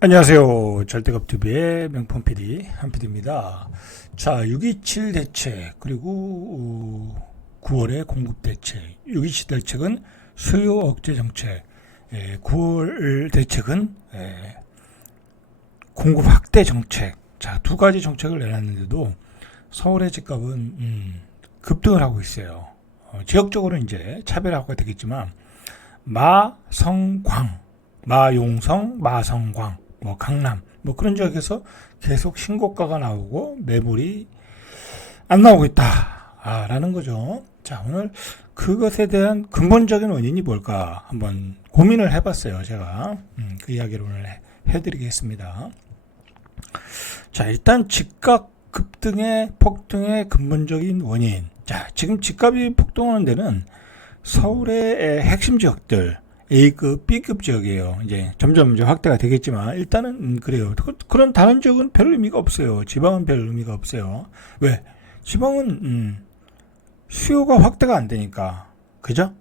안녕하세요. 절대급TV의 명품 PD 한PD입니다. 자, 6.27 대책 그리고 9월의 공급 대책. 6.27 대책은 수요 억제 정책, 9월 대책은 공급 확대 정책. 자, 두 가지 정책을 내놨는데도 서울의 집값은 급등을 하고 있어요. 지역적으로 이제 차별화가 되겠지만 마성광, 마용성, 마성광, 뭐 강남, 뭐 그런 지역에서 계속 신고가가 나오고 매물이 안 나오고 있다라는 거죠. 자, 오늘 그것에 대한 근본적인 원인이 뭘까 한번 고민을 해봤어요. 제가 그 이야기를 오늘 해드리겠습니다. 자, 일단 집값 급등의 폭등의 근본적인 원인. 자, 지금 집값이 폭등하는 데는 서울의 핵심 지역들 A급, B급 지역이에요. 이제 점점 이제 확대가 되겠지만 일단은 그래요. 그런 다른 지역은 별 의미가 없어요. 지방은 별 의미가 없어요. 왜? 지방은 수요가 확대가 안 되니까, 그죠?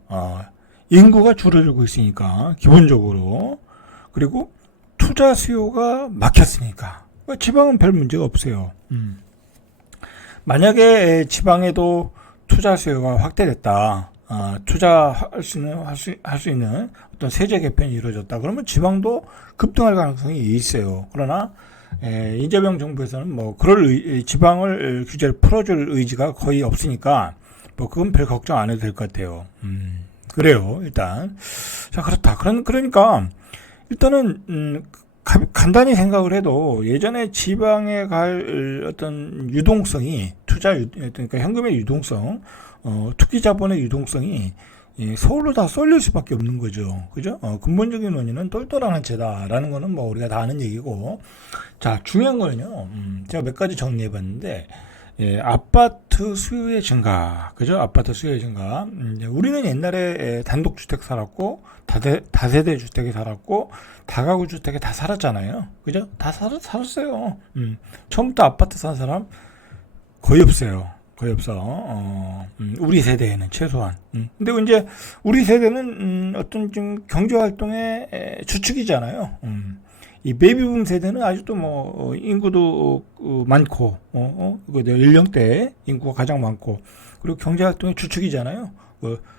인구가 줄어들고 있으니까 기본적으로. 그리고 투자 수요가 막혔으니까 지방은 별 문제가 없어요. 만약에 지방에도 투자 수요가 확대됐다. 투자할 수 있는 어떤 세제 개편이 이루어졌다. 그러면 지방도 급등할 가능성이 있어요. 그러나 이재명 정부에서는 뭐 그럴 지방을 규제를 풀어줄 의지가 거의 없으니까 뭐 그건 별 걱정 안 해도 될 것 같아요. 그래요. 일단 자, 그렇다. 그러니까 일단은 간단히 생각을 해도 예전에 지방에 갈 어떤 유동성이 그러니까 현금의 유동성, 투기 자본의 유동성이 서울로 다 쏠릴 수밖에 없는 거죠. 그죠? 근본적인 원인은 똘똘한 한 채다라는 거는 뭐 우리가 다 아는 얘기고. 자, 중요한 거는요. 제가 몇 가지 정리해 봤는데, 아파트 수요의 증가. 그죠? 아파트 수요의 증가. 우리는 옛날에 단독주택 살았고, 다세대 주택에 살았고, 다가구 주택에 다 살았잖아요. 그죠? 다 살았어요. 처음부터 아파트 산 사람 거의 없어요. 거의 없어. 우리 세대에는 최소한. 근데 이제 우리 세대는 어떤 좀 경제 활동의 주축이잖아요. 이 베이비붐 세대는 아직도 뭐 인구도 많고, 연령대 인구가 가장 많고, 그리고 경제 활동의 주축이잖아요.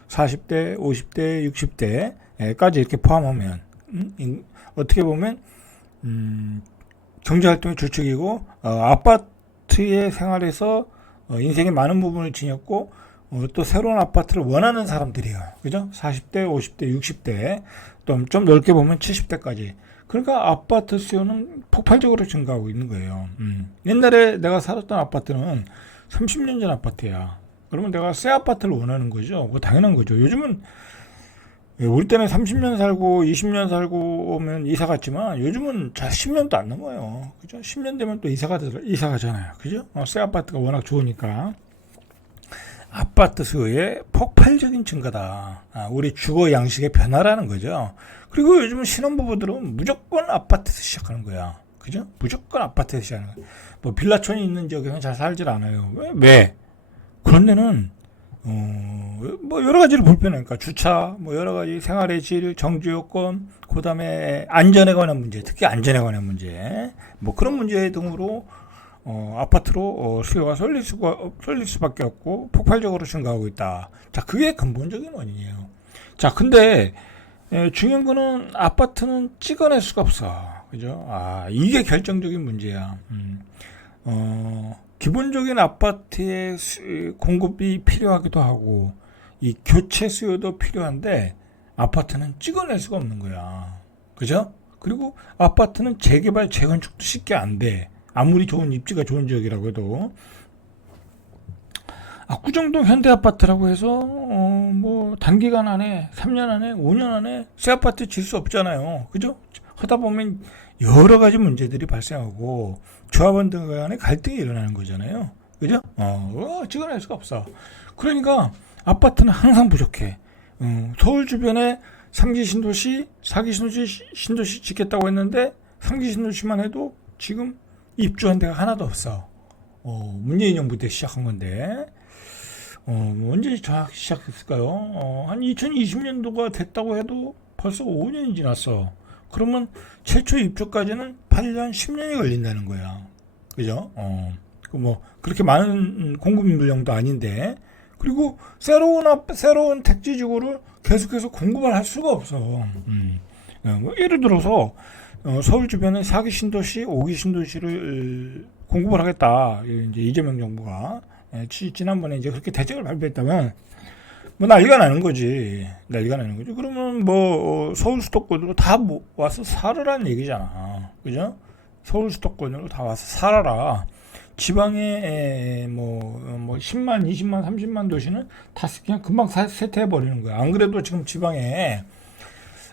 40대, 50대, 60대까지 이렇게 포함하면 어떻게 보면 경제 활동의 주축이고 아파트의 생활에서 인생의 많은 부분을 지녔고 또 새로운 아파트를 원하는 사람들이에요. 그죠? 40대, 50대, 60대 또 좀 넓게 보면 70대까지. 그러니까 아파트 수요는 폭발적으로 증가하고 있는 거예요. 옛날에 내가 살았던 아파트는 30년 전 아파트야. 그러면 내가 새 아파트를 원하는 거죠. 그거 당연한 거죠. 요즘은 우리 때는 30년 살고 20년 살고 오면 이사 갔지만 요즘은 10년도 안 넘어요. 그죠? 10년 되면 또 이사 가잖아요. 그죠? 새 아파트가 워낙 좋으니까. 아파트 수요의 폭발적인 증가다. 우리 주거 양식의 변화라는 거죠. 그리고 요즘은 신혼부부들은 무조건 아파트에서 시작하는 거야. 그죠? 무조건 아파트에서 시작하는 거야. 뭐 빌라촌이 있는 지역에는 잘 살질 않아요. 왜? 그런 데는 뭐 여러 가지로 불편하니까 주차, 뭐 여러 가지 생활의 질, 정주 요건, 그다음에 안전에 관한 문제, 특히 안전에 관한 문제, 뭐 그런 문제 등으로 아파트로 수요가 쏠릴 수밖에 없고 폭발적으로 증가하고 있다. 자, 그게 근본적인 원인이에요. 자, 근데 중요한 거는 아파트는 찍어낼 수가 없어, 그죠? 이게 결정적인 문제야. 기본적인 아파트의 공급이 필요하기도 하고 이 교체 수요도 필요한데 아파트는 찍어낼 수가 없는 거야. 그죠? 그리고 아파트는 재개발, 재건축도 쉽게 안 돼. 아무리 좋은 입지가 좋은 지역이라고 해도. 압구정동 현대아파트라고 해서 뭐 단기간 안에 3년 안에 5년 안에 새 아파트 질 수 없잖아요. 그죠? 하다 보면 여러 가지 문제들이 발생하고 조합원들 간의 갈등이 일어나는 거잖아요. 그죠? 찍어낼 수가 없어. 그러니까 아파트는 항상 부족해. 서울 주변에 3기 신도시, 4기 신도시 짓겠다고 했는데 3기 신도시만 해도 지금 입주한 데가 하나도 없어. 문재인 정부 때 시작한 건데 언제 시작했을까요? 한 2020년도가 됐다고 해도 벌써 5년이 지났어. 그러면 최초 입주까지는 8년, 10년이 걸린다는 거야. 그죠? 뭐 그렇게 많은 공급 물량도 아닌데, 그리고 새로운 택지지구를 계속해서 공급을 할 수가 없어. 뭐 예를 들어서 서울 주변에 4기 신도시, 5기 신도시를 공급을 하겠다. 이제 이재명 정부가 지난번에 이제 그렇게 대책을 발표했다면 뭐 난리가 나는 거지. 그러면 뭐 서울 수도권으로 다 와서 살아라는 얘기잖아. 그죠? 서울 수도권으로 다 와서 살아라. 지방에 뭐 10만, 20만, 30만 도시는 다 그냥 금방 세퇴해 버리는 거야. 안 그래도 지금 지방에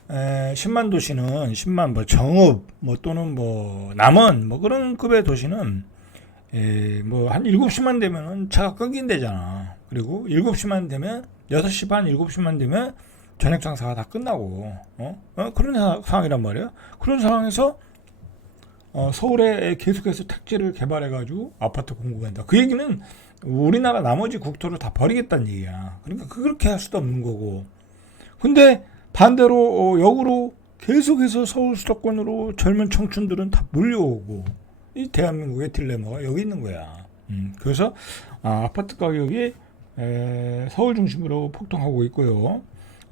10만 도시는 10만 뭐 정읍 뭐 또는 뭐 남원 뭐 그런 급의 도시는 뭐 한 7시만 되면은 차가 끊긴대잖아. 그리고 7시만 되면 6시 반 7시만 되면 저녁 장사가 다 끝나고 그런 상황이란 말이야. 그런 상황에서 서울에 계속해서 택지를 개발해가지고 아파트 공급한다. 그 얘기는 우리나라 나머지 국토를 다 버리겠다는 얘기야. 그러니까 그렇게 할 수도 없는 거고. 근데 반대로 역으로 계속해서 서울 수도권으로 젊은 청춘들은 다 몰려오고, 이 대한민국의 딜레마가 여기 있는 거야. 그래서 아파트 가격이 서울 중심으로 폭등하고 있고요.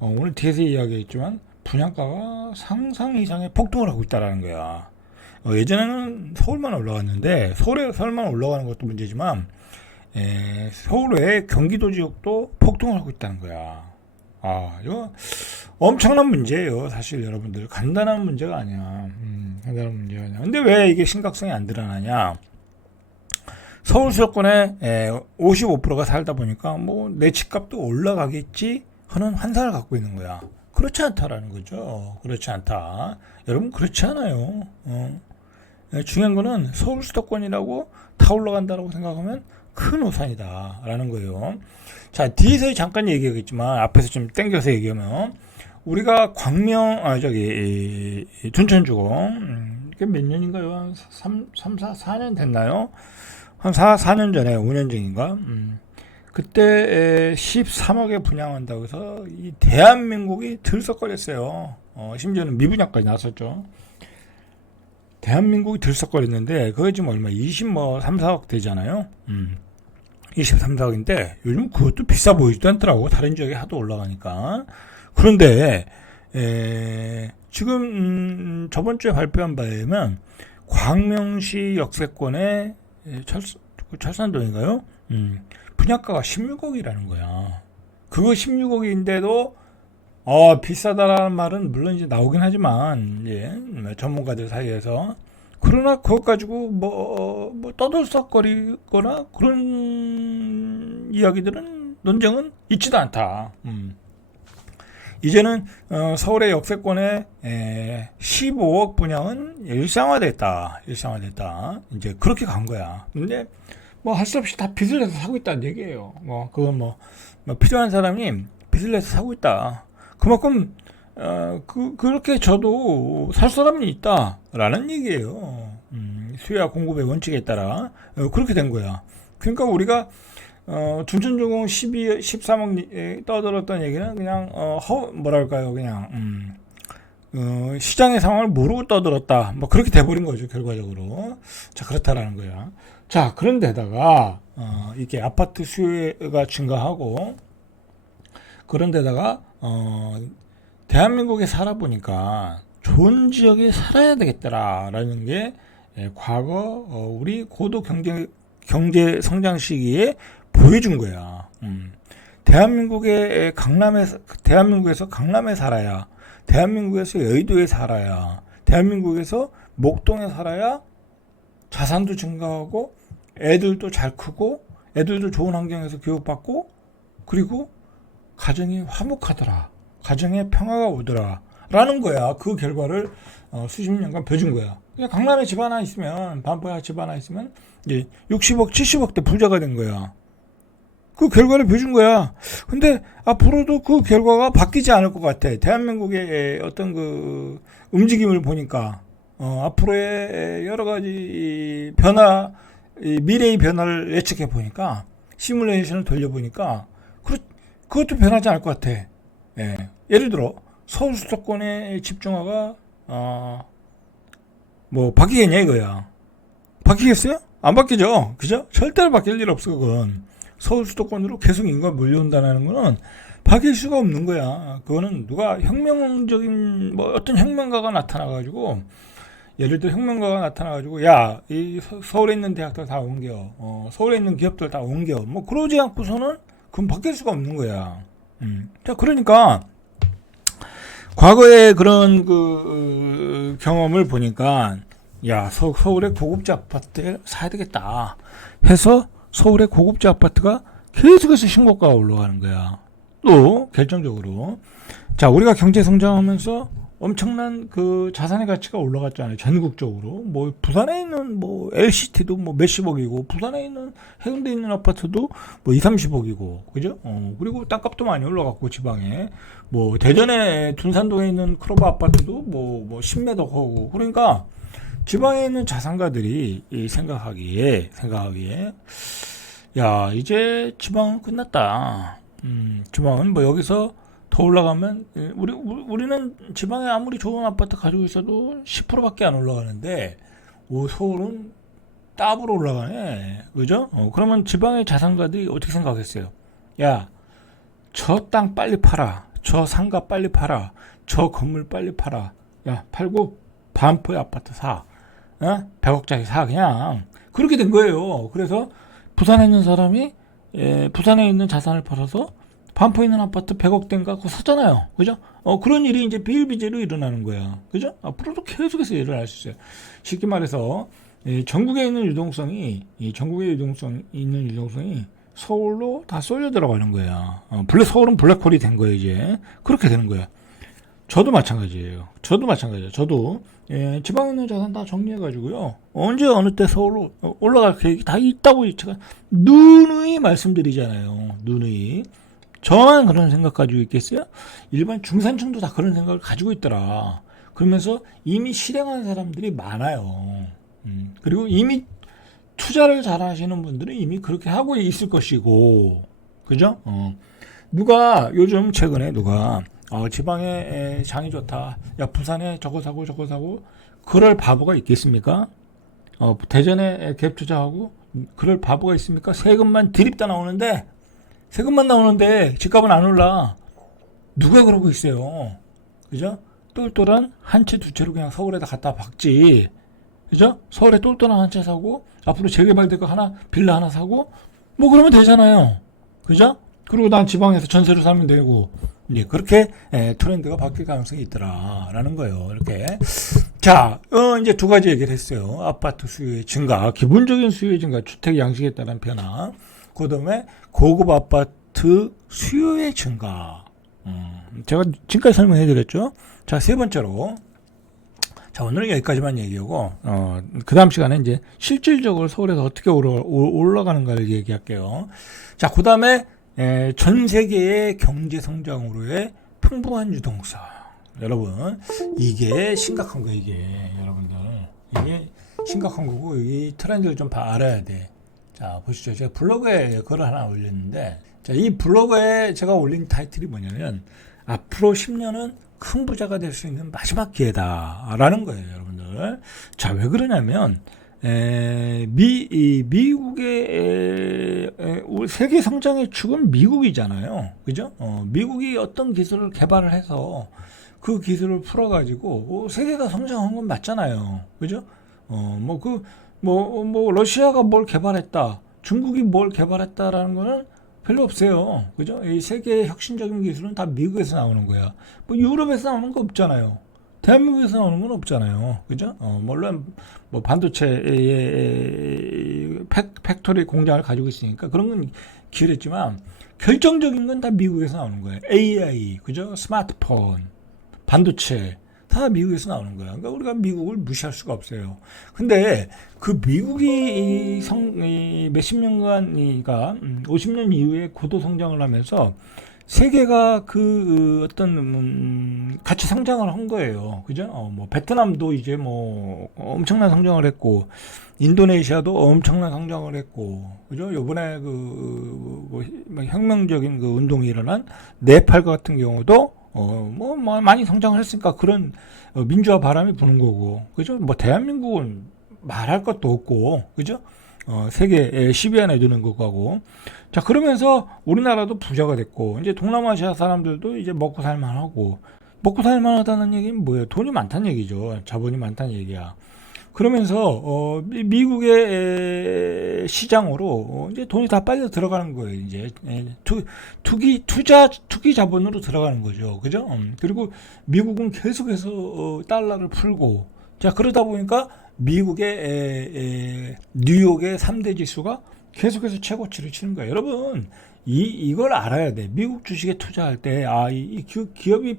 오늘 뒤에서 이야기했지만 분양가가 상상 이상의 폭등을 하고 있다라는 거야. 예전에는 서울만 올라갔는데 서울만 올라가는 것도 문제지만 서울 외에 경기도 지역도 폭등을 하고 있다는 거야. 이거 엄청난 문제예요. 사실 여러분들 간단한 문제가 아니야. 간단한 문제가 아니야. 근데 왜 이게 심각성이 안 드러나냐? 서울 수도권에 55%가 살다 보니까 뭐 내 집값도 올라가겠지 하는 환상을 갖고 있는 거야. 그렇지 않다라는 거죠. 그렇지 않다. 여러분 그렇지 않아요. 중요한 거는 서울 수도권이라고 다 올라간다고 생각하면 큰 오산이다라는 거예요. 자, 뒤에서 잠깐 얘기하겠지만 앞에서 좀 땡겨서 얘기하면 우리가 둔천주공 이게 몇 년인가요? 한 4년 됐나요? 한 4년 전에 5년 전인가? 그때 13억에 분양한다고 해서 이 대한민국이 들썩거렸어요. 심지어는 미분양까지 나섰죠. 대한민국이 들썩거렸는데 그게 지금 얼마 3, 4억 되잖아요. 23, 4억인데 요즘 그것도 비싸 보이지도 않더라고. 다른 지역에 하도 올라가니까. 그런데 지금 저번 주에 발표한 바에 의하면 광명시 역세권의 철산동인가요? 분양가가 16억이라는 거야. 그거 16억인데도 비싸다라는 말은 물론 이제 나오긴 하지만 전문가들 사이에서, 그러나 그것 가지고 뭐 떠들썩거리거나 그런 이야기들은 논쟁은 있지도 않다. 이제는 서울의 역세권에 15억 분양은 일상화됐다. 이제 그렇게 간 거야. 근데 뭐 할 수 없이 다 빚을 내서 사고 있다는 얘기예요. 그건 뭐 필요한 사람이 빚을 내서 사고 있다. 그만큼 그렇게 저도 살 사람이 있다라는 얘기예요. 수요와 공급의 원칙에 따라 그렇게 된 거야. 그러니까 우리가 둔천주공 13억 떠들었던 얘기는 그냥 그냥 시장의 상황을 모르고 떠들었다. 뭐 그렇게 돼버린 거죠, 결과적으로. 자, 그렇다라는 거야. 자, 그런데다가 이게 아파트 수요가 증가하고, 그런데다가 대한민국에 살아보니까 좋은 지역에 살아야 되겠더라라는 게 과거 우리 고도 경제 성장 시기에 보여준 거야. 대한민국에서 강남에 살아야, 대한민국에서 여의도에 살아야, 대한민국에서 목동에 살아야 자산도 증가하고 애들도 잘 크고 애들도 좋은 환경에서 교육받고, 그리고 가정이 화목하더라, 가정에 평화가 오더라 라는 거야. 그 결과를 수십 년간 벼준 거야. 그냥 강남에 집 하나 있으면, 반포야 집 하나 있으면 이제 60억 70억대 부자가 된 거야. 그 결과를 벼준 거야. 근데 앞으로도 그 결과가 바뀌지 않을 것 같아. 대한민국의 어떤 그 움직임을 보니까 앞으로의 여러 가지 변화, 미래의 변화를 예측해 보니까, 시뮬레이션을 돌려보니까 그것도 변하지 않을 것 같아. 예를 들어 서울 수도권의 집중화가 뭐 바뀌겠냐 이거야. 바뀌겠어요? 안 바뀌죠. 그죠? 절대로 바뀔 일 없어. 그건 서울 수도권으로 계속 인구가 몰려온다는 거는 바뀔 수가 없는 거야. 그거는 누가 혁명적인 뭐 어떤 혁명가가 나타나가지고, 예를 들어 혁명가가 나타나가지고 야, 이 서울에 있는 대학들 다 옮겨, 서울에 있는 기업들 다 옮겨, 뭐 그러지 않고서는 그건 바뀔 수가 없는 거야. 자, 그러니까 과거에 그런 경험을 보니까 야, 서울의 고급자 아파트 사야 되겠다 해서 서울의 고급자 아파트가 계속해서 신고가가 올라가는 거야. 또 결정적으로, 자, 우리가 경제 성장하면서 엄청난 그 자산의 가치가 올라갔잖아요. 전국적으로. 뭐 부산에 있는 뭐 LCT도 뭐 몇십억이고, 부산에 있는 해운대에 있는 아파트도 뭐 2, 30억이고. 그죠? 그리고 땅값도 많이 올라갔고, 지방에. 뭐 대전에 둔산동에 있는 클로버 아파트도 뭐 10몇 억 하고. 그러니까 지방에 있는 자산가들이 생각하기에 야, 이제 지방은 끝났다. 지방은 뭐 여기서 더 올라가면, 우리는 지방에 아무리 좋은 아파트 가지고 있어도 10%밖에 안 올라가는데, 서울은 더블로 올라가네. 그죠? 그러면 지방의 자산가들이 어떻게 생각했어요? 야, 저 땅 빨리 팔아. 저 상가 빨리 팔아. 저 건물 빨리 팔아. 야, 팔고 반포의 아파트 사. 100억짜리 사, 그냥. 그렇게 된 거예요. 그래서 부산에 있는 사람이, 부산에 있는 자산을 팔아서 반포에 있는 아파트 100억 대인가 그거 사잖아요. 그죠? 그런 일이 이제 비일비재로 일어나는 거야. 그죠? 앞으로도 계속해서 일어날 수 있어요. 쉽게 말해서, 전국에 있는 유동성이 서울로 다 쏠려 들어가는 거야. 서울은 블랙홀이 된 거예요, 이제. 그렇게 되는 거야. 저도 마찬가지예요. 저도 지방에 있는 자산 다 정리해가지고요. 언제 어느 때 서울로 올라갈 계획이 다 있다고 제가 누누이 말씀드리잖아요. 누누이. 저만 그런 생각 가지고 있겠어요? 일반 중산층도 다 그런 생각을 가지고 있더라. 그러면서 이미 실행한 사람들이 많아요. 그리고 이미 투자를 잘 하시는 분들은 이미 그렇게 하고 있을 것이고, 그죠? 요즘 최근에 지방에 장이 좋다. 야, 부산에 저거 사고 그럴 바보가 있겠습니까? 대전에 갭 투자하고 그럴 바보가 있습니까? 세금만 나오는데 집값은 안 올라. 누가 그러고 있어요? 그죠? 똘똘한 한 채 두 채로 그냥 서울에다 갖다 박지. 그죠? 서울에 똘똘한 한 채 사고 앞으로 재개발되고 빌라 하나 사고 뭐 그러면 되잖아요. 그죠? 그리고 난 지방에서 전세로 살면 되고. 이제 그렇게 트렌드가 바뀔 가능성이 있더라라는 거예요. 이렇게. 자, 이제 두 가지 얘기를 했어요. 아파트 수요의 증가, 기본적인 수요의 증가, 주택 양식에 따른 변화. 그다음에 고급 아파트 수요의 증가. 제가 지금까지 설명해드렸죠. 자, 세 번째로, 자, 오늘은 여기까지만 얘기하고, 그 다음 시간에 이제 실질적으로 서울에서 어떻게 올라가는가를 얘기할게요. 자, 그 다음에 전 세계의 경제 성장으로의 평범한 유동성. 여러분, 이게 심각한 거예요, 여러분들. 이게 심각한 거고, 이 트렌드를 좀 알아야 돼. 자, 보시죠. 제가 블로그에 글을 하나 올렸는데, 자, 이 블로그에 제가 올린 타이틀이 뭐냐면, 앞으로 10년은 큰 부자가 될 수 있는 마지막 기회다라는 거예요, 여러분들. 자, 왜 그러냐면, 미국의 세계 성장의 축은 미국이잖아요. 그죠? 미국이 어떤 기술을 개발을 해서 그 기술을 풀어가지고 세계가 성장한 건 맞잖아요. 그죠? 러시아가 뭘 개발했다, 중국이 뭘 개발했다라는 거는 별로 없어요. 그죠? 이 세계의 혁신적인 기술은 다 미국에서 나오는 거야. 뭐 유럽에서 나오는 거 없잖아요. 대한민국에서 나오는 건 없잖아요. 그죠? 물론 뭐 반도체의 팩토리 공장을 가지고 있으니까 그런 건 기울였지만 결정적인 건 다 미국에서 나오는 거예요. AI, 그죠? 스마트폰, 반도체 다 미국에서 나오는 거야. 그러니까 우리가 미국을 무시할 수가 없어요. 근데 그 미국이 몇십 년간, 50년 이후에 고도 성장을 하면서 세계가 같이 성장을 한 거예요. 그죠? 뭐 베트남도 이제 뭐 엄청난 성장을 했고, 인도네시아도 엄청난 성장을 했고, 그죠? 요번에 혁명적인 운동이 일어난 네팔 같은 경우도 많이 성장을 했으니까 그런 민주화 바람이 부는 거고, 그죠? 뭐 대한민국은 말할 것도 없고, 그죠? 세계 10위 안에 드는 거고. 자, 그러면서 우리나라도 부자가 됐고, 이제 동남아시아 사람들도 이제 먹고 살만하고, 먹고 살만하다는 얘기는 뭐예요? 돈이 많다는 얘기죠. 자본이 많다는 얘기야. 그러면서 미국의 시장으로 이제 돈이 다 빨려 들어가는 거예요. 이제 투기 자본으로 들어가는 거죠. 그죠? 그리고 미국은 계속해서 달러를 풀고, 자, 그러다 보니까 미국의 뉴욕의 3대 지수가 계속해서 최고치를 치는 거예요. 여러분, 이걸 알아야 돼. 미국 주식에 투자할 때, 기업이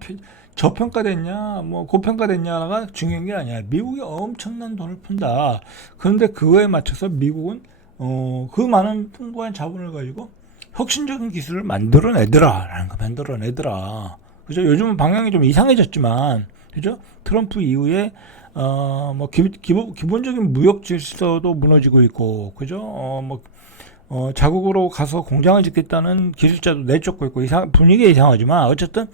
저평가됐냐, 뭐 고평가됐냐가 중요한 게 아니야. 미국이 엄청난 돈을 푼다. 그런데 그거에 맞춰서 미국은 그 많은 풍부한 자본을 가지고 혁신적인 기술을 만들어내더라. 그죠? 요즘은 방향이 좀 이상해졌지만, 그죠? 트럼프 이후에 기본적인 무역 질서도 무너지고 있고, 그죠? 자국으로 가서 공장을 짓겠다는 기술자도 내쫓고 있고, 분위기가 이상하지만, 어쨌든,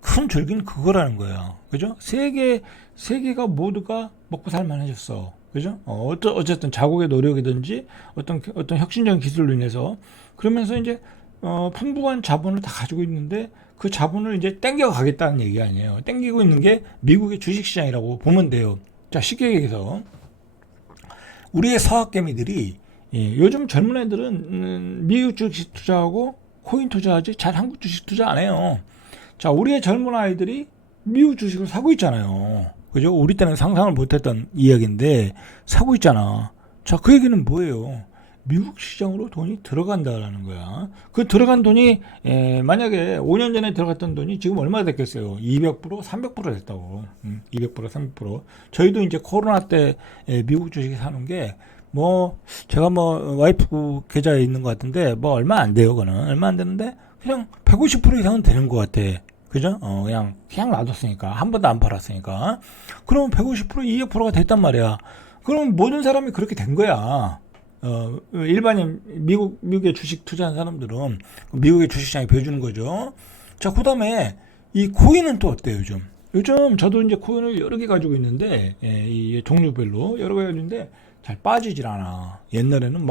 큰 줄기는 그거라는 거예요. 그죠? 세계가 모두가 먹고 살만해졌어. 그죠? 어쨌든 자국의 노력이든지, 어떤 혁신적인 기술로 인해서, 그러면서 이제, 풍부한 자본을 다 가지고 있는데, 그 자본을 이제 땡겨 가겠다는 얘기 아니에요. 땡기고 있는 게 미국의 주식시장이라고 보면 돼요. 자, 쉽게 얘기해서 우리의 서학개미들이 요즘 젊은 애들은 미국 주식 투자하고 코인 투자하지 잘 한국 주식 투자 안 해요. 자, 우리의 젊은 아이들이 미국 주식을 사고 있잖아요. 그죠? 우리 때는 상상을 못했던 이야기인데 사고 있잖아. 자, 그 얘기는 뭐예요? 미국 시장으로 돈이 들어간다라는 거야. 그 들어간 돈이 만약에 5년 전에 들어갔던 돈이 지금 얼마 됐겠어요? 200%, 300% 됐다고. 200%, 300%. 저희도 이제 코로나 때 미국 주식에 사는 게 제가 와이프 계좌에 있는 것 같은데 얼마 안 돼요. 그거는 얼마 안 되는데 그냥 150% 이상은 되는 것 같아. 그죠? 그냥 놔뒀으니까 한 번도 안 팔았으니까. 그러면 150%, 200%가 됐단 말이야. 그럼 모든 사람이 그렇게 된 거야. 일반인 미국에 주식 투자한 사람들은 미국의 주식시장이 보여주는 거죠. 자, 그 다음에 이 코인은 또 어때요, 요즘? 요즘 저도 이제 코인을 여러 개 가지고 있는데, 이 종류별로 여러 개 가지고 있는데 잘 빠지질 않아. 옛날에는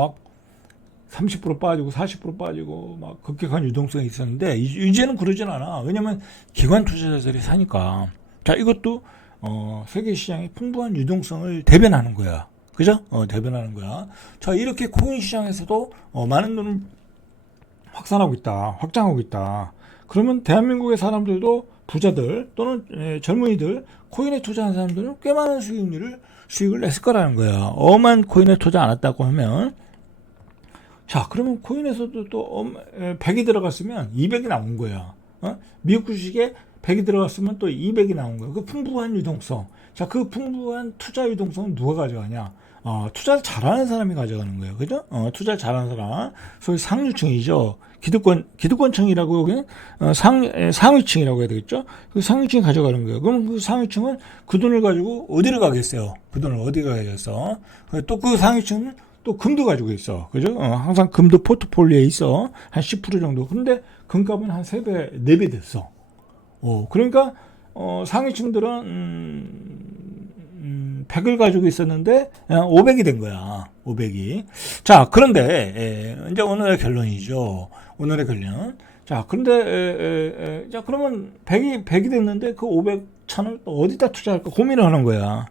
30% 빠지고 40% 빠지고 급격한 유동성이 있었는데 이제는 그러진 않아. 왜냐면 기관 투자자들이 사니까. 자, 이것도 세계 시장의 풍부한 유동성을 대변하는 거야. 그죠? 대변하는 거야. 자, 이렇게 코인 시장에서도 많은 돈을 확장하고 있다. 그러면 대한민국의 사람들도 부자들 또는 젊은이들 코인에 투자한 사람들은 꽤 많은 수익을 냈을 거라는 거야. 엄한 코인에 투자 안 했다고 하면, 자, 그러면 코인에서도 또 100이 들어갔으면 200이 나온 거야. 미국 주식에 100이 들어갔으면 또 200이 나온 거야. 그 풍부한 유동성. 자, 그 풍부한 투자 유동성은 누가 가져가냐? 투자를 잘하는 사람이 가져가는 거예요. 그죠? 투자를 잘하는 사람. 소위 상류층이죠. 기득권층이라고 여기는 상위층이라고 해야 되겠죠? 그 상위층이 가져가는 거예요. 그럼 그 상위층은 그 돈을 가지고 어디를 가겠어요? 그 돈을 어디 가겠어? 또 그 상위층은 또 금도 가지고 있어. 그죠? 항상 금도 포트폴리오에 있어. 한 10% 정도. 근데 금값은 한 3배, 4배 됐어. 그러니까, 상위층들은, 100을 가지고 있었는데, 500이 된 거야. 500이. 자, 그런데, 이제 오늘의 결론이죠. 오늘의 결론. 자, 그런데, 자, 그러면 100이 됐는데 그 500천을 또 어디다 투자할까 고민을 하는 거야.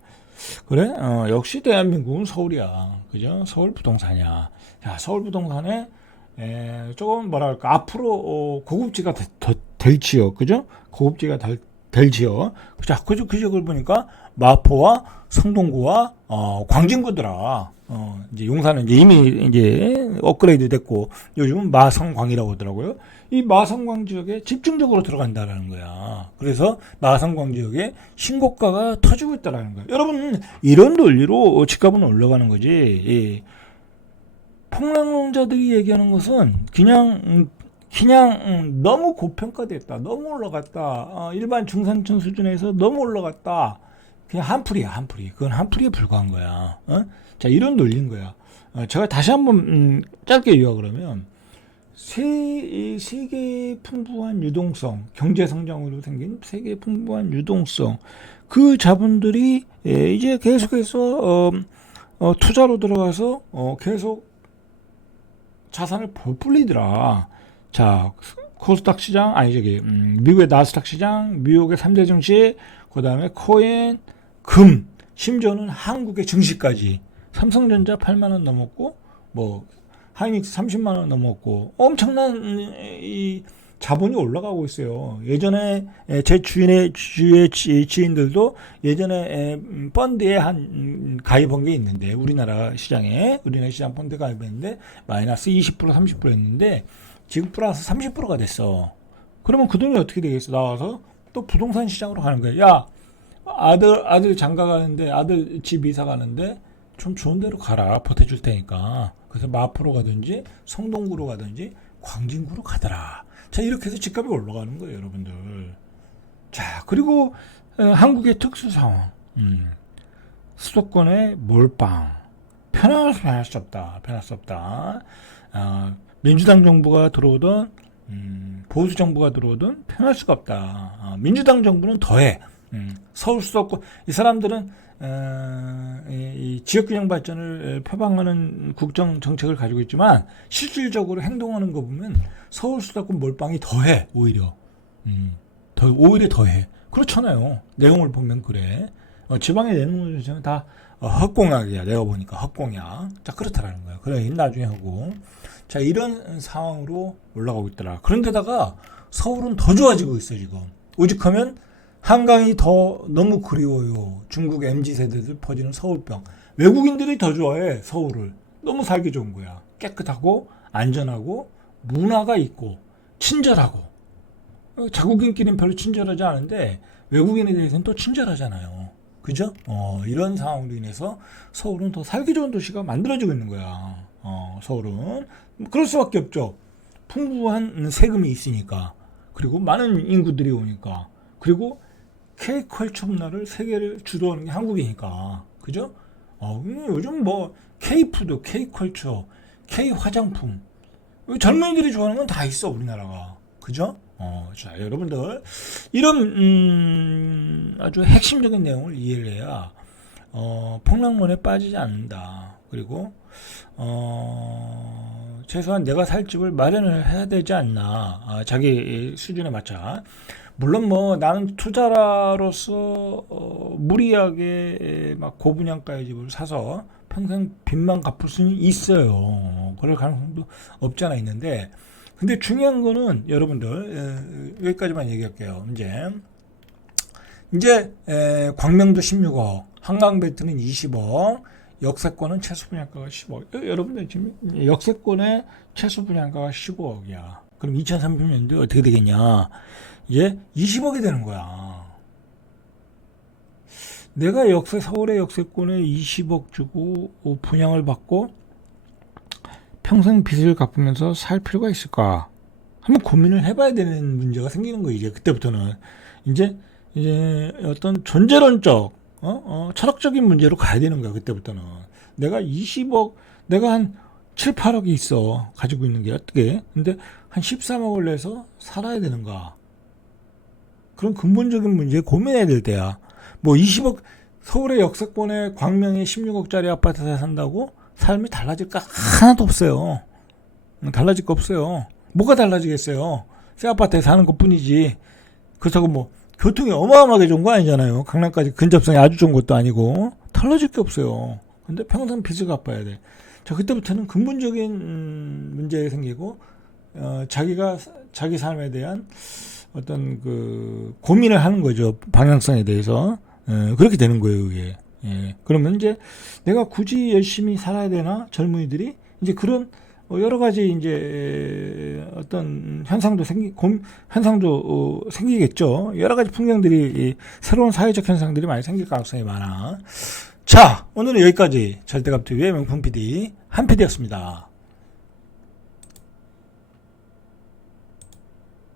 그래? 역시 대한민국은 서울이야. 그죠? 서울 부동산이야. 자, 서울 부동산에, 조금 앞으로, 고급지가 될 지역. 그죠? 고급지가 될 지역. 자, 그 지역을 보니까 마포와 성동구와, 광진구더라. 이제 용산은 이미 업그레이드 됐고, 요즘은 마성광이라고 하더라고요. 이 마성광 지역에 집중적으로 들어간다라는 거야. 그래서 마성광 지역에 신고가가 터지고 있다라는 거야. 여러분, 이런 논리로 집값은 올라가는 거지. 폭락론자들이 얘기하는 것은 그냥 너무 고평가됐다. 너무 올라갔다. 일반 중산층 수준에서 너무 올라갔다. 그냥 한풀이야. 그건 한풀이에 불과한 거야. 자, 이런 논리인 거야. 제가 다시 한번 짧게 요약을 하면, 세계의 풍부한 유동성, 경제 성장으로 생긴 세계의 풍부한 유동성, 그 자본들이 이제 계속해서 투자로 들어가서 계속 자산을 불리더라. 자, 코스닥 시장, 아니 저기 미국의 나스닥 시장, 미국의 3대 증시, 그다음에 코인, 금, 심지어는 한국의 증시까지 삼성전자 8만 원 넘었고 뭐 하이닉스 30만 원 넘었고 엄청난 이 자본이 올라가고 있어요. 예전에 제 주위의 지인들도 예전에 펀드에 한 가입한 게 있는데 우리나라 시장 펀드 가입했는데 마이너스 20% 30%였는데 지금 플러스 30%가 됐어. 그러면 그 돈이 어떻게 되겠어? 나와서 또 부동산 시장으로 가는 거야. 야, 아들 장가 가는데 아들 집 이사 가는데 좀 좋은 데로 가라. 보태줄 테니까. 그래서 마포로 가든지 성동구로 가든지 광진구로 가더라. 자, 이렇게 해서 집값이 올라가는 거예요, 여러분들. 자, 그리고 한국의 특수 상황. 수도권의 몰빵. 편할 수 없다. 편할 수 없다. 민주당 정부가 들어오든 보수 정부가 들어오든 편할 수가 없다. 민주당 정부는 더해. 서울 수도권 이 사람들은 이 지역균형 발전을 표방하는 국정 정책을 가지고 있지만 실질적으로 행동하는 거 보면 서울 수도권 몰빵이 더해 오히려. 오히려 더해. 그렇잖아요. 내용을 보면 그래. 지방의 내용을 보면 다 헛공약이야. 내가 보니까 헛공약. 자, 그렇다라는 거야. 그래, 나중에 하고. 자, 이런 상황으로 올라가고 있더라. 그런데다가 서울은 더 좋아지고 있어 지금. 오직하면 한강이 더 너무 그리워요. 중국 MZ세대들 퍼지는 서울병. 외국인들이 더 좋아해 서울을. 너무 살기 좋은 거야. 깨끗하고 안전하고 문화가 있고 친절하고. 자국인끼리는 별로 친절하지 않은데 외국인에 대해서는 또 친절하잖아요. 그죠? 이런 상황으로 인해서 서울은 더 살기 좋은 도시가 만들어지고 있는 거야. 서울은. 그럴 수밖에 없죠. 풍부한 세금이 있으니까. 그리고 많은 인구들이 오니까. 그리고 K컬처 문화를 세계를 주도하는 게 한국이니까. 그죠? 요즘 뭐 K푸드, K컬처, K화장품. 젊은이들이 좋아하는 건 다 있어, 우리나라가. 그죠? 자, 여러분들. 이런, 아주 핵심적인 내용을 이해를 해야, 폭락론에 빠지지 않는다. 그리고, 최소한 내가 살 집을 마련을 해야 되지 않나. 자기 수준에 맞춰. 물론 뭐 나는 투자로서 무리하게 막 고분양가의 집을 사서 평생 빚만 갚을 수는 있어요. 그럴 가능성도 없지 않아 있는데, 근데 중요한 거는 여러분들 여기까지만 얘기할게요. 이제 광명도 16억, 한강벨트는 20억, 역세권은 최소 분양가가 10억. 여러분들 지금 역세권의 최소 분양가가 15억이야. 그럼 2030년도에 어떻게 되겠냐? 이제 20억이 되는 거야. 내가 서울의 역세권에 20억 주고 분양을 받고 평생 빚을 갚으면서 살 필요가 있을까? 한번 고민을 해봐야 되는 문제가 생기는 거예요. 이제 그때부터는 이제 어떤 존재론적, 철학적인 문제로 가야 되는 거야. 그때부터는 내가 20억, 내가 한 7, 8억이 있어. 가지고 있는 게 어떻게? 근데 한 13억을 내서 살아야 되는가? 그런 근본적인 문제에 고민해야 될 때야. 뭐 20억, 서울의 역세권에 광명에 16억짜리 아파트에 산다고 삶이 달라질까? 하나도 없어요. 달라질 거 없어요. 뭐가 달라지겠어요? 새 아파트에 사는 것 뿐이지. 그렇다고 뭐 교통이 어마어마하게 좋은 거 아니잖아요. 강남까지 근접성이 아주 좋은 것도 아니고. 달라질 게 없어요. 근데 평생 빚을 갚아야 돼. 자, 그때부터는 근본적인 문제가 생기고, 자기 삶에 대한 어떤 고민을 하는 거죠. 방향성에 대해서. 그렇게 되는 거예요, 이게. 그러면 이제 내가 굳이 열심히 살아야 되나? 젊은이들이? 이제 그런 여러 가지 이제 어떤 현상도 생기겠죠. 여러 가지 풍경들이, 새로운 사회적 현상들이 많이 생길 가능성이 많아. 자, 오늘은 여기까지 절대값TV의 명품 PD, 한 PD였습니다.